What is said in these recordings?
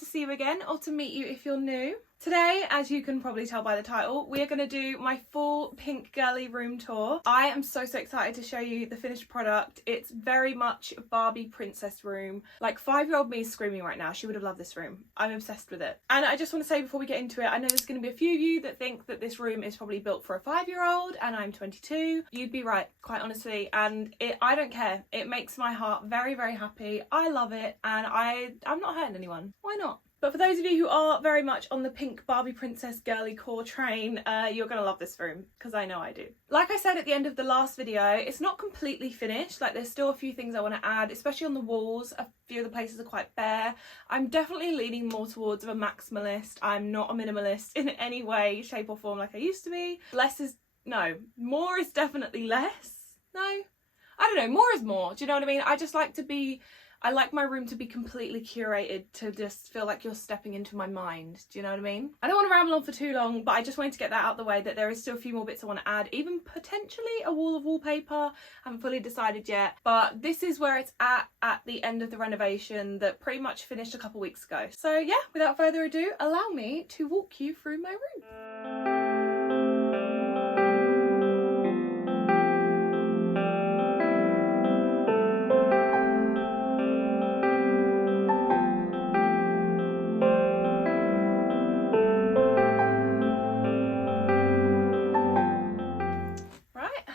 to see you again, or to meet you if you're new. Today, as you can probably tell by the title, we are going to do my full pink girly room tour. I am so excited to show you the finished product. It's very much a Barbie princess room. Like 5-year-old me is screaming right now. She would have loved this room. I'm obsessed with it. And I just want to say before we get into it, I know there's going to be a few of you that think that this room is probably built for a 5-year-old and I'm 22. You'd be right, quite honestly. And I don't care. It makes my heart very, very happy. I love it and I'm not hurting anyone. Why not? But for those of you who are very much on the pink Barbie princess girly core train, you're going to love this room, because I know I do. Like I said at the end of the last video, it's not completely finished. Like, there's still a few things I want to add, especially on the walls. A few of the places are quite bare. I'm definitely leaning more towards a maximalist. I'm not a minimalist in any way, shape or form like I used to be. More is definitely less. No, I don't know, more is more. Do you know what I mean? I like my room to be completely curated, to just feel like you're stepping into my mind. Do you know what I mean? I don't want to ramble on for too long, but I just wanted to get that out of the way, that there is still a few more bits I want to add, even potentially a wall of wallpaper. I haven't fully decided yet, but this is where it's at the end of the renovation that pretty much finished a couple weeks ago. So yeah, without further ado, allow me to walk you through my room.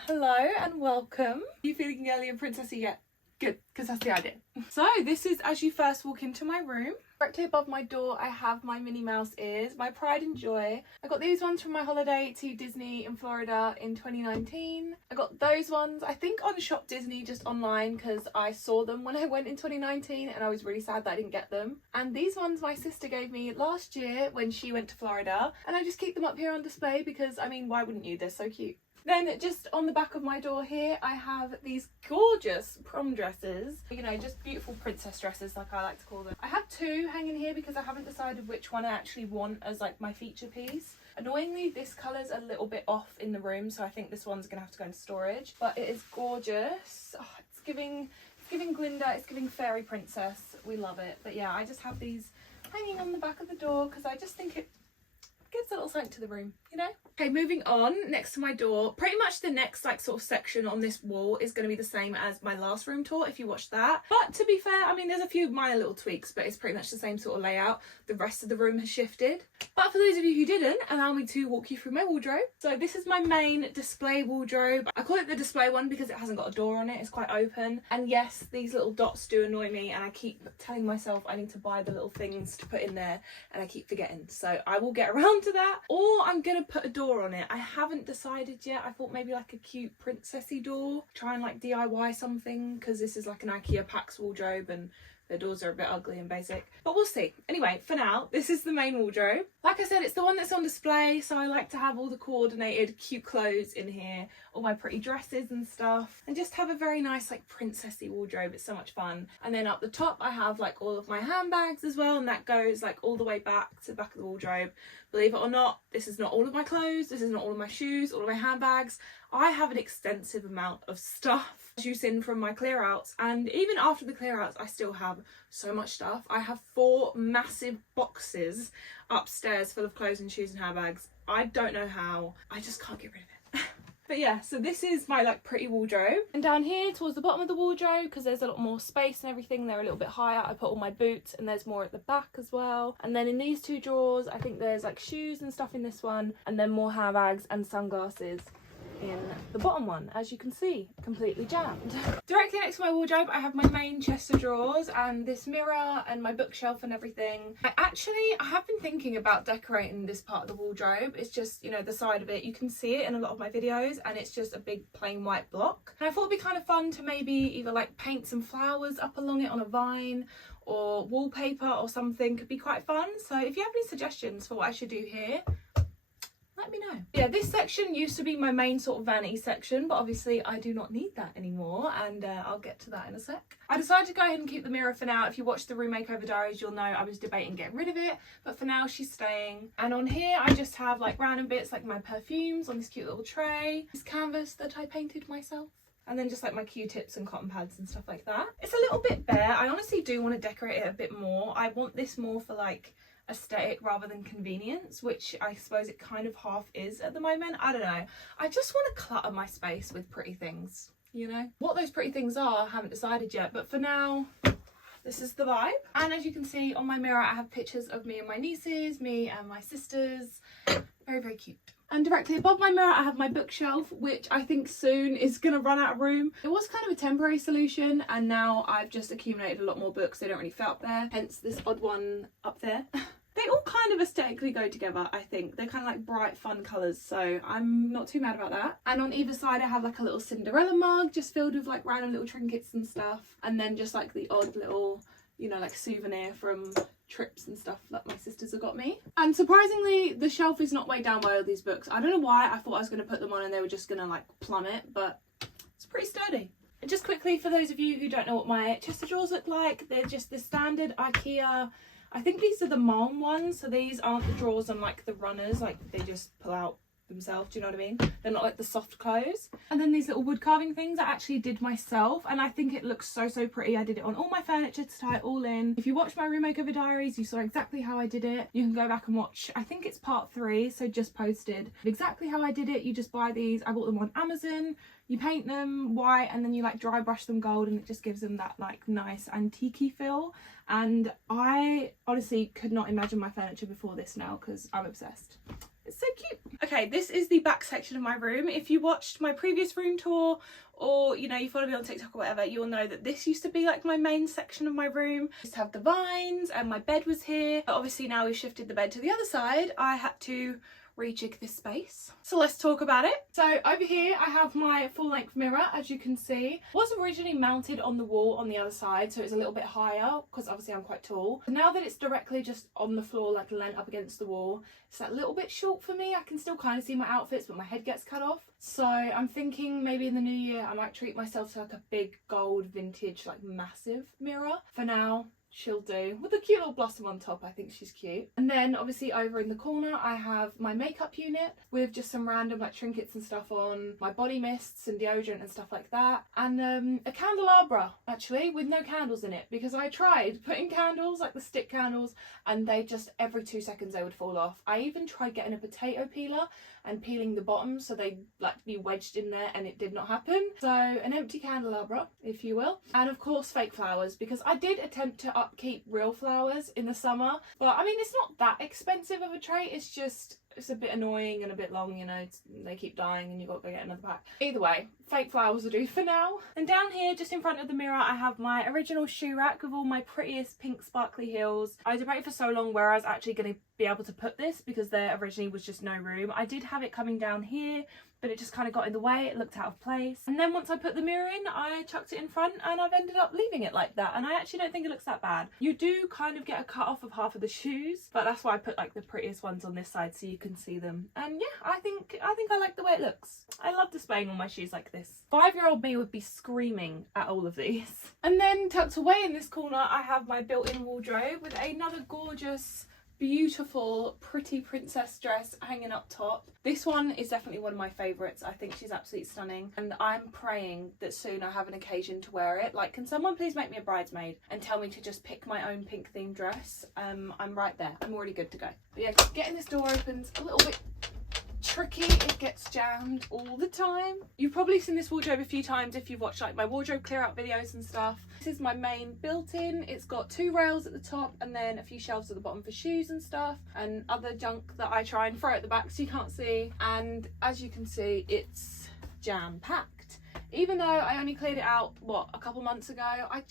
Hello and welcome. Are you feeling girly and princessy yet? Good, because that's the idea. So this is as you first walk into my room. Directly above my door I have my Minnie Mouse ears, my pride and joy. I got these ones from my holiday to Disney in Florida in 2019. I got those ones I think on Shop Disney, just online, because I saw them when I went in 2019 and I was really sad that I didn't get them. And these ones my sister gave me last year when she went to Florida, and I just keep them up here on display because, I mean, why wouldn't you? They're so cute. Then just on the back of my door here, I have these gorgeous prom dresses. You know, just beautiful princess dresses, like I like to call them. I have two hanging here because I haven't decided which one I actually want as like my feature piece. Annoyingly, this colour's a little bit off in the room, so I think this one's gonna have to go into storage. But it is gorgeous. Oh, it's giving Glinda, it's giving fairy princess. We love it. But yeah, I just have these hanging on the back of the door because I just think it gives a little something to the room, you know? Okay, moving on, next to my door, pretty much the next like sort of section on this wall is going to be the same as my last room tour if you watched that. But to be fair, I mean, there's a few minor little tweaks, but it's pretty much the same sort of layout. The rest of the room has shifted. But for those of you who didn't, allow me to walk you through my wardrobe. So this is my main display wardrobe. I call it the display one because it hasn't got a door on it, it's quite open. And yes, these little dots do annoy me, and I keep telling myself I need to buy the little things to put in there, and I keep forgetting. So I will get around to that, or I'm gonna put a door on it. I haven't decided yet. I thought maybe like a cute princessy door, try and like DIY something, because this is like an IKEA Pax wardrobe and the doors are a bit ugly and basic, but we'll see. Anyway, for now, this is the main wardrobe. Like I said, it's the one that's on display, so I like to have all the coordinated cute clothes in here, all my pretty dresses and stuff, and just have a very nice like princessy wardrobe. It's so much fun. And then up the top I have like all of my handbags as well, and that goes like all the way back to the back of the wardrobe. Believe it or not, this is not all of my clothes, this is not all of my shoes, all of my handbags. I have an extensive amount of stuff juice in from my clear outs, and even after the clear outs I still have so much stuff. I have 4 massive boxes upstairs full of clothes and shoes and handbags. I don't know how, I just can't get rid of it. But yeah, so this is my like pretty wardrobe. And down here towards the bottom of the wardrobe, because there's a lot more space and everything, they're a little bit higher, I put all my boots, and there's more at the back as well. And then in these 2 drawers, I think there's like shoes and stuff in this one, and then more handbags and sunglasses in the bottom one, as you can see, completely jammed. Directly next to my wardrobe I have my main chest of drawers and this mirror and my bookshelf and everything. I have been thinking about decorating this part of the wardrobe. It's just, you know, the side of it, you can see it in a lot of my videos, and it's just a big plain white block. And I thought it'd be kind of fun to maybe either like paint some flowers up along it on a vine, or wallpaper or something. Could be quite fun. So if you have any suggestions for what I should do here, let me know. Yeah, this section used to be my main sort of vanity section, but obviously I do not need that anymore, and I'll get to that in a sec. I decided to go ahead and keep the mirror for now. If you watch the room makeover diaries, you'll know I was debating getting rid of it, but for now she's staying. And on here I just have like random bits like my perfumes on this cute little tray, this canvas that I painted myself. And then just like my Q-tips and cotton pads and stuff like that. It's a little bit bare. I honestly do want to decorate it a bit more. I want this more for like aesthetic rather than convenience, which I suppose it kind of half is at the moment. I don't know. I just want to clutter my space with pretty things, you know? What those pretty things are, I haven't decided yet, but for now, this is the vibe. And as you can see on my mirror, I have pictures of me and my nieces, me and my sisters. Very, very cute. And directly above my mirror, I have my bookshelf, which I think soon is going to run out of room. It was kind of a temporary solution, and now I've just accumulated a lot more books. They don't really fit up there, hence this odd one up there. They all kind of aesthetically go together, I think. They're kind of like bright, fun colours, so I'm not too mad about that. And on either side, I have like a little Cinderella mug, just filled with like random little trinkets and stuff. And then just like the odd little, you know, like souvenir from trips and stuff that my sisters have got me. And surprisingly, the shelf is not weighed down by all these books. I don't know why. I thought I was going to put them on and they were just going to like plummet, but it's pretty sturdy. And just quickly, for those of you who don't know what my chest of drawers look like, they're just the standard IKEA. I think these are the Malm ones, so these aren't the drawers on like the runners, like they just pull out themselves, do you know what I mean? They're not like the soft close. And then these little wood carving things I actually did myself, and I think it looks so pretty. I did it on all my furniture to tie it all in. If you watched my room makeover diaries, you saw exactly how I did it. You can go back and watch, I think it's part 3, so just posted exactly how I did it. You just buy these. I bought them on Amazon. You paint them white and then you like dry brush them gold, and it just gives them that like nice antique-y feel. And I honestly could not imagine my furniture before this now, because I'm obsessed. It's so cute. Okay, this is the back section of my room. If you watched my previous room tour, or you know, you follow me on TikTok or whatever, you'll know that this used to be like my main section of my room. I used to have the vines and my bed was here. But obviously now we've shifted the bed to the other side, I had to rejig this space. So let's talk about it. So over here I have my full-length mirror, as you can see. It was originally mounted on the wall on the other side, so it's a little bit higher because obviously I'm quite tall. Now that it's directly just on the floor, like leant up against the wall, it's that little bit short for me. I can still kind of see my outfits, but my head gets cut off. So I'm thinking maybe in the new year I might treat myself to like a big gold vintage like massive mirror. For now, she'll do, with a cute little blossom on top. I think she's cute. And then obviously over in the corner I have my makeup unit with just some random like trinkets and stuff on, my body mists and deodorant and stuff like that, and a candelabra actually with no candles in it, because I tried putting candles, like the stick candles, and they just every 2 seconds they would fall off. I even tried getting a potato peeler and peeling the bottom so they'd like be wedged in there, and it did not happen. So an empty candelabra, if you will, and of course fake flowers, because I did attempt to upkeep real flowers in the summer, but I mean it's not that expensive of a trait. It's just, it's a bit annoying and a bit long, you know, they keep dying and you've got to go get another pack. Either way, fake flowers will do for now. And down here, just in front of the mirror, I have my original shoe rack with all my prettiest pink sparkly heels. I debated for so long where I was actually going to be able to put this, because there originally was just no room. I did have it coming down here, but it just kind of got in the way. It looked out of place. And then once I put the mirror in, I chucked it in front, and I've ended up leaving it like that. And I actually don't think it looks that bad. You do kind of get a cut off of half of the shoes, but that's why I put like the prettiest ones on this side so you can see them. And yeah, I think I like the way it looks. I love displaying all my shoes like this. 5-year-old me would be screaming at all of these. And then tucked away in this corner, I have my built-in wardrobe with another gorgeous, beautiful, pretty princess dress hanging up top. This one is definitely one of my favourites. I think she's absolutely stunning, and I'm praying that soon I have an occasion to wear it. Like, can someone please make me a bridesmaid and tell me to just pick my own pink themed dress? I'm right there. I'm already good to go. But yeah, getting this door opens a little bit tricky. It gets jammed all the time. You've probably seen this wardrobe a few times if you've watched like my wardrobe clear out videos and stuff. This is my main built-in. It's got 2 rails at the top and then a few shelves at the bottom for shoes and stuff and other junk that I try and throw at the back so you can't see. And as you can see, it's jam-packed. Even though I only cleared it out, what, a couple months ago, I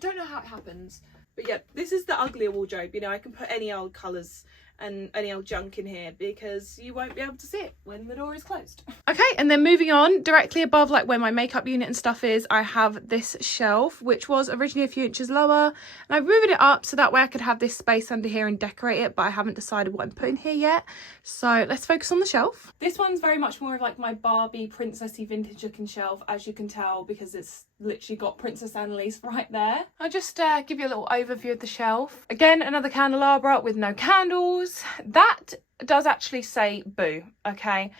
don't know how it happens. But yeah, this is the uglier wardrobe. You know, I can put any old colours and any old junk in here because you won't be able to see it when the door is closed. Okay, and then moving on, directly above like where my makeup unit and stuff is, I have this shelf, which was originally a few inches lower, and I've moved it up so that way I could have this space under here and decorate it, but I haven't decided what I'm putting here yet. So let's focus on the shelf. This one's very much more of like my Barbie princessy vintage looking shelf, as you can tell, because it's literally got Princess Annalise right there. I'll just give you a little overview of the shelf. Again, another candelabra with no candles. That does actually say boo, okay?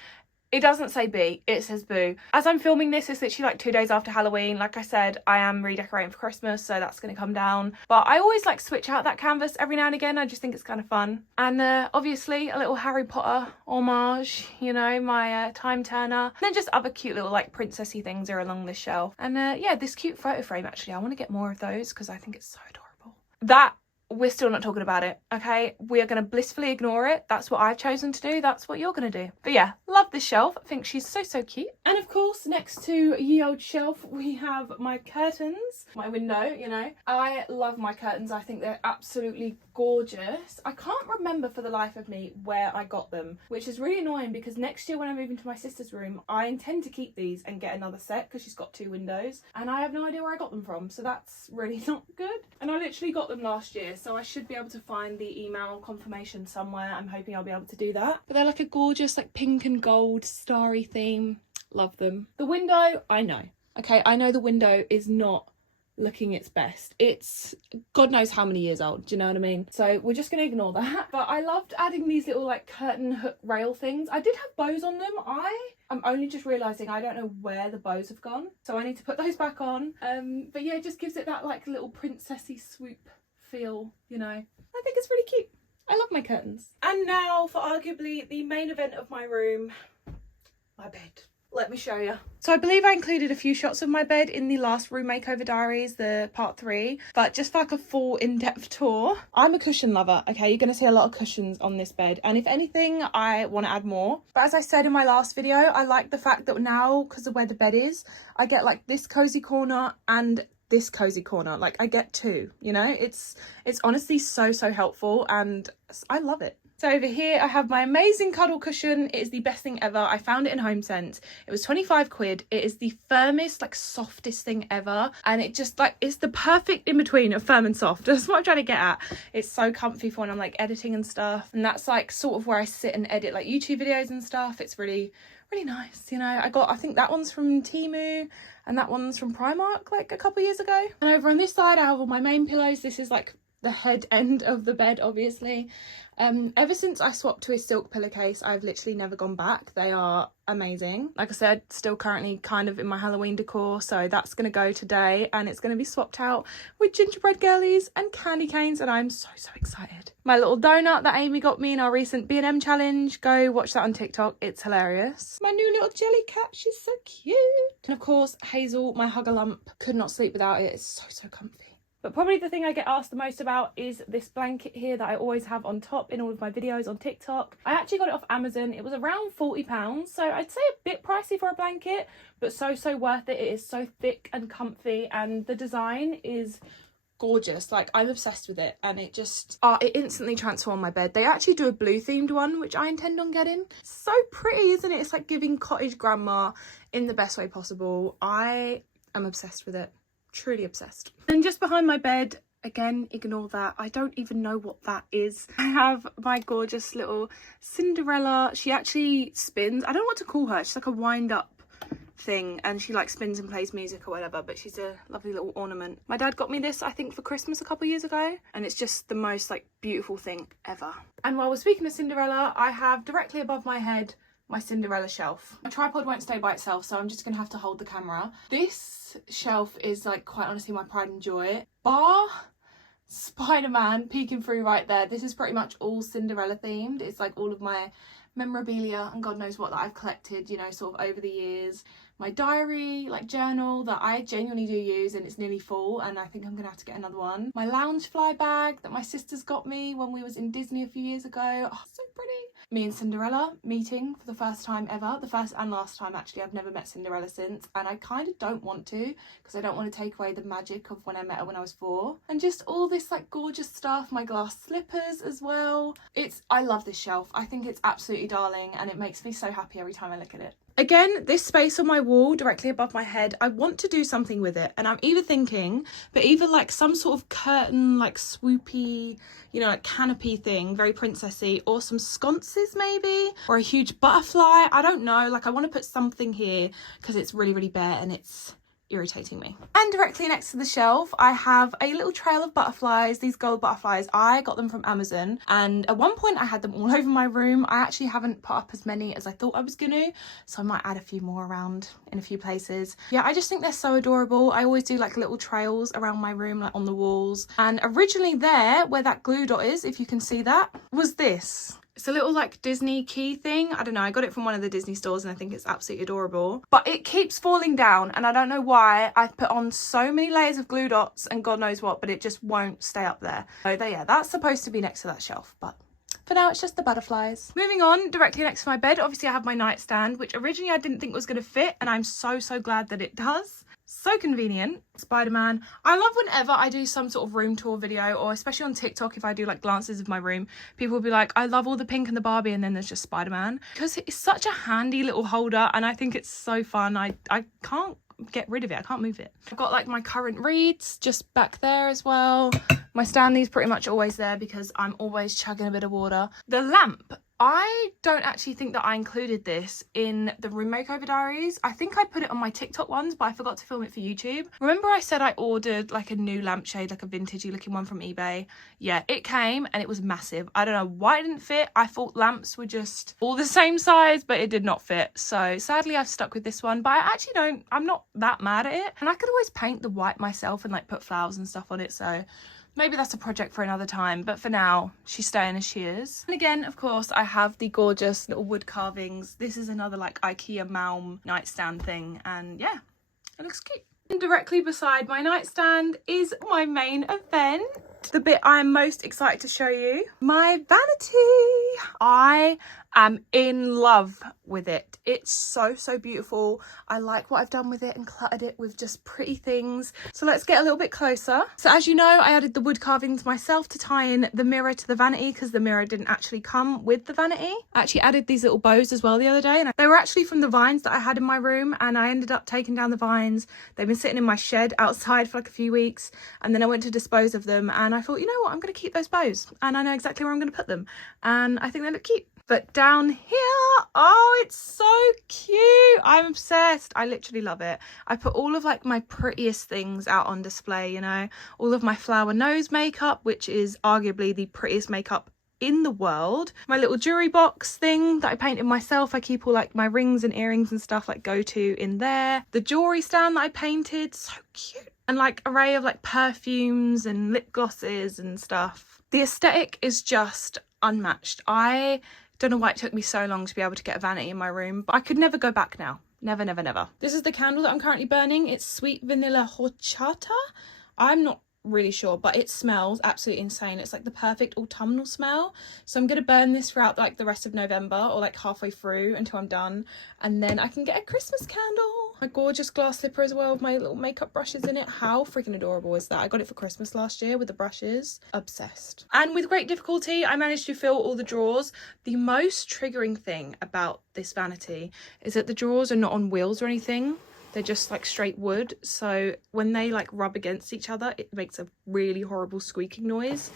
It doesn't say B, it says boo. As I'm filming this, it's literally like 2 days after Halloween. Like I said, I am redecorating for Christmas, so that's going to come down. But I always like switch out that canvas every now and again. I just think it's kind of fun. And obviously a little Harry Potter homage, you know, my time turner. And then just other cute little like princessy things are along this shelf. And yeah, this cute photo frame actually. I want to get more of those because I think it's so adorable. That, we're still not talking about it, okay? We are going to blissfully ignore it. That's what I've chosen to do. That's what you're going to do. But yeah, love this shelf. I think she's so, so cute. And of course, next to ye old shelf, we have my curtains, my window, you know. I love my curtains. I think they're absolutely gorgeous. I can't remember for the life of me where I got them, which is really annoying because next year when I move into my sister's room, I intend to keep these and get another set because she's got 2 windows and I have no idea where I got them from. So that's really not good. And I literally got them last year, so I should be able to find the email confirmation somewhere. I'm hoping I'll be able to do that. But they're like a gorgeous like pink and gold starry theme. Love them. The window, I know. Okay, I know the window is not looking its best. It's God knows how many years old, do you know what I mean? So we're just gonna ignore that. But I loved adding these little like curtain hook rail things. I did have bows on them. I'm only just realising I don't know where the bows have gone, so I need to put those back on. But yeah, it just gives it that like little princessy swoop feel, you know. I think it's really cute. I love my curtains. And now for arguably the main event of my room, my bed. Let me show you. So I believe I included a few shots of my bed in the last room makeover diaries, the part 3, but just for like a full in-depth tour. I'm a cushion lover, okay? You're going to see a lot of cushions on this bed, and if anything, I want to add more. But as I said in my last video, I like the fact that now, because of where the bed is, I get like this cozy corner and this cozy corner. Like I get 2, you know. It's honestly so helpful and I love it. So over here I have my amazing cuddle cushion. It is the best thing ever. I found it in HomeSense. It was 25 quid. It is the firmest, like softest thing ever. And it just like, it's the perfect in between of firm and soft. That's what I'm trying to get at. It's so comfy for when I'm like editing and stuff. And that's like sort of where I sit and edit like YouTube videos and stuff. It's really nice, you know. I think that one's from Temu and that one's from Primark like a couple years ago. And over on this side I have all my main pillows. This is like the head end of the bed, obviously. Ever since I swapped to a silk pillowcase, I've literally never gone back. They are amazing. Like I said, still currently kind of in my Halloween decor, so that's gonna go today and it's gonna be swapped out with gingerbread girlies and candy canes, and I'm so excited. My little donut that Amy got me in our recent B&M challenge, go watch that on TikTok, it's hilarious. My new little jelly cat, she's so cute. And of course Hazel, my hugger lump, could not sleep without it. It's so comfy. But probably the thing I get asked the most about is this blanket here that I always have on top in all of my videos on TikTok. I actually got it off Amazon. It was around £40, so I'd say a bit pricey for a blanket, but so worth it. It is so thick and comfy, and the design is gorgeous. Like, I'm obsessed with it, and it just it instantly transformed my bed. They actually do a blue themed one, which I intend on getting. So pretty, isn't it? It's like giving cottage grandma in the best way possible. I am obsessed with it. Truly obsessed. And just behind my bed, again, ignore that, I don't even know what that is. I have my gorgeous little Cinderella. She actually spins. I don't know what to call her. She's like a wind up thing, and she like spins and plays music or whatever, but she's a lovely little ornament. My dad got me this, I think, for Christmas a couple years ago, and it's just the most like beautiful thing ever. And while we're speaking of Cinderella, I have directly above my head my Cinderella shelf. My tripod won't stay by itself, so I'm just gonna have to hold the camera. This shelf is like quite honestly my pride and joy. Bar Spider-Man peeking through right there. This is pretty much all Cinderella themed. It's like all of my memorabilia and God knows what that I've collected, you know, sort of over the years. My diary, like journal that I genuinely do use, and it's nearly full, and I think I'm gonna have to get another one. My Loungefly bag that my sisters got me when we was in Disney a few years ago. Oh, so pretty. Me and Cinderella meeting for the first time ever. The first and last time, actually. I've never met Cinderella since, and I kind of don't want to, because I don't want to take away the magic of when I met her when I was 4. And just all this like gorgeous stuff. My glass slippers as well. I love this shelf. I think it's absolutely darling, and it makes me so happy every time I look at it. Again, this space on my wall directly above my head, I want to do something with it, and I'm either thinking, but either like some sort of curtain, like swoopy, you know, like canopy thing, very princessy, or some sconces maybe, or a huge butterfly. I don't know, like I want to put something here because it's really bare and it's irritating me. And directly next to the shelf I have a little trail of butterflies. These gold butterflies, I got them from Amazon, and at one point I had them all over my room. I actually haven't put up as many as I thought I was gonna, so I might add a few more around in a few places. Yeah, I just think they're so adorable. I always do like little trails around my room, like on the walls. And originally there where that glue dot is, if you can see that, was this. It's a little like Disney key thing. I don't know, I got it from one of the Disney stores and I think it's absolutely adorable. But it keeps falling down and I don't know why. I've put on so many layers of glue dots and God knows what, but it just won't stay up there. So there, yeah, that's supposed to be next to that shelf, but for now it's just the butterflies. Moving on, directly next to my bed, obviously I have my nightstand, which originally I didn't think was going to fit, and I'm so glad that it does. So convenient. Spider-Man. I love whenever I do some sort of room tour video, or especially on TikTok, if I do like glances of my room, people will be like, I love all the pink and the Barbie, and then there's just Spider-Man, because it's such a handy little holder and I think it's so fun. I can't get rid of it. I can't move it. I've got like my current reads just back there as well. My Stanley's pretty much always there because I'm always chugging a bit of water. The lamp, I don't actually think that I included this in the room makeover diaries. I think I put it on my TikTok ones, but I forgot to film it for YouTube. Remember I said I ordered like a new lampshade, like a vintagey looking one from eBay? Yeah, it came and it was massive. I don't know why it didn't fit. I thought lamps were just all the same size, but it did not fit. So sadly I've stuck with this one, but I'm not that mad at it. And I could always paint the white myself and like put flowers and stuff on it, so maybe that's a project for another time, but for now, she's staying as she is. And again, of course, I have the gorgeous little wood carvings. This is another like IKEA Malm nightstand thing, and yeah, it looks cute. And directly beside my nightstand is my main event. The bit I'm most excited to show you, my vanity. I am in love with it. It's so beautiful. I like what I've done with it and cluttered it with just pretty things. So let's get a little bit closer. So as you know, I added the wood carvings myself to tie in the mirror to the vanity, because the mirror didn't actually come with the vanity. I actually added these little bows as well the other day, and they were actually from the vines that I had in my room, and I ended up taking down the vines. They've been sitting in my shed outside for like a few weeks, and then I went to dispose of them, and I thought, you know what, I'm going to keep those bows, and I know exactly where I'm going to put them, and I think they look cute. But down here, oh, it's so cute. I'm obsessed. I literally love it. I put all of like my prettiest things out on display, you know, all of my flower nose makeup, which is arguably the prettiest makeup in the world. My little jewelry box thing that I painted myself. I keep all like my rings and earrings and stuff like go to in there. The jewelry stand that I painted, so cute. And like array of like perfumes and lip glosses and stuff. The aesthetic is just unmatched. I don't know why it took me so long to be able to get a vanity in my room, but I could never go back now. Never. This is the candle that I'm currently burning. It's Sweet Vanilla Horchata. I'm not really sure, but it smells absolutely insane. It's like the perfect autumnal smell. So I'm going to burn this throughout like the rest of November, or like halfway through until I'm done, and then I can get a Christmas candle. My gorgeous glass slipper as well with my little makeup brushes in it. How freaking adorable is that? I got it for Christmas last year with the brushes. Obsessed. And with great difficulty I managed to fill all the drawers. The most triggering thing about this vanity is that the drawers are not on wheels or anything. They're just like straight wood, so when they like rub against each other, it makes a really horrible squeaking noise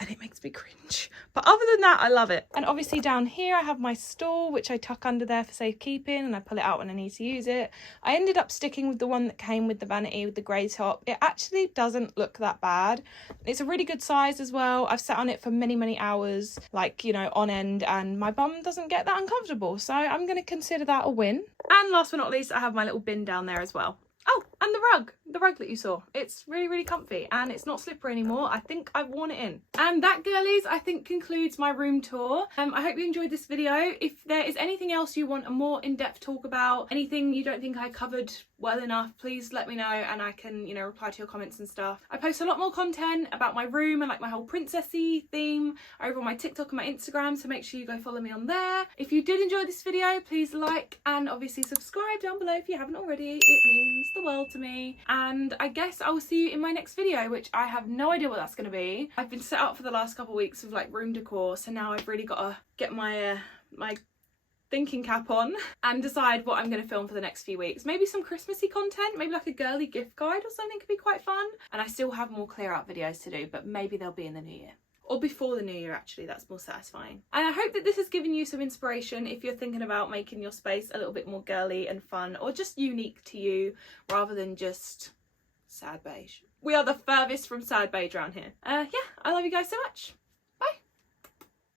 and it makes me cringe. But other than that, I love it. And obviously down here I have my stool, which I tuck under there for safekeeping, and I pull it out when I need to use it. I ended up sticking with the one that came with the vanity with the grey top. It actually doesn't look that bad. It's a really good size as well. I've sat on it for many hours, like, you know, on end, and my bum doesn't get that uncomfortable, so I'm going to consider that a win. And last but not least, I have my little bin down there as well. Oh, and the rug that you saw. It's really comfy and it's not slippery anymore. I think I've worn it in. And that, girlies, I think concludes my room tour. I hope you enjoyed this video. If there is anything else you want a more in-depth talk about, anything you don't think I covered well enough, please let me know and I can, you know, reply to your comments and stuff. I post a lot more content about my room and like my whole princessy theme over on my TikTok and my Instagram, so make sure you go follow me on there. If you did enjoy this video, please like and obviously subscribe down below if you haven't already. It means the world to me. And I guess I will see you in my next video, which I have no idea what that's going to be. I've been set up for the last couple of weeks with like room decor, so now I've really got to get my my thinking cap on and decide what I'm going to film for the next few weeks. Maybe some Christmassy content, maybe like a girly gift guide or something could be quite fun. And I still have more clear out videos to do, but maybe they'll be in the new year. or before the new year actually, that's more satisfying. And I hope that this has given you some inspiration if you're thinking about making your space a little bit more girly and fun, or just unique to you rather than just sad beige. We are the furthest from sad beige around here. Yeah, I love you guys so much.